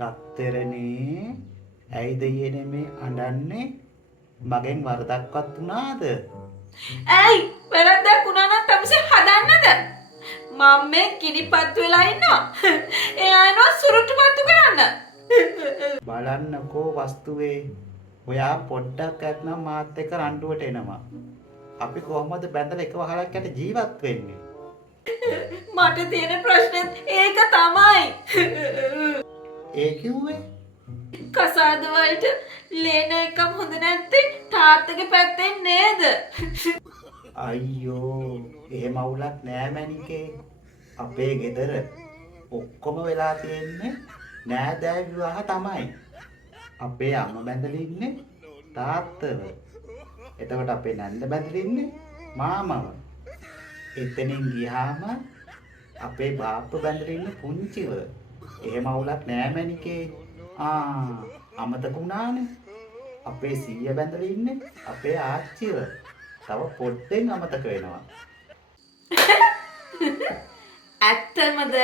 රත්තරනේ ඇයිද ඊයේ මේ අඬන්නේ? මගෙන් වරදක්වත් වුණාද? ඇයි වැරද්දක් වුණා නම් තමසේ හදන්නද? මම මේ කිරිපත් වෙලා ඉන්නවා. එයා එනවා සුරුට්ටුපත්තු කරන්න. බලන්නකෝ වස්තුවේ ඔයා පොඩ්ඩක් ඇත්නම් මාත් එක්ක රණ්ඩුවට එනවා. අපි කොහොමද බැඳලා එක වහලක් යට ජීවත් වෙන්නේ? මට තියෙන ප්‍රශ්නෙත් ඒක තමයි. ඒ කිව්වේ කසාද වලට ලේන එකම හොඳ නැත්තේ තාත්තගේ පැත්තෙන් නේද? අයියෝ එහෙම අවුලක් නෑ මැනිකේ. අපේ ගෙදර ඔක්කොම වෙලා තියෙන්නේ නෑදෑ විවාහ තමයි. අපේ අම්මා බැඳලා ඉන්නේ තාත්තව. එතකොට අපේ නැන්ද බැඳලා ඉන්නේ මාමව. එතනින් ගියාම අපේ බාප්පා බැඳලා ඉන්නේ පුංචිව. එහෙම අවුලක් නෑ මැනිකේ. අමතක වුණානේ. අපේ සීයා බැඳලා ඉන්නේ අපේ ආච්චිව. තව පොඩ්ඩෙන් අමතක වෙනවා. ඇත්තමද?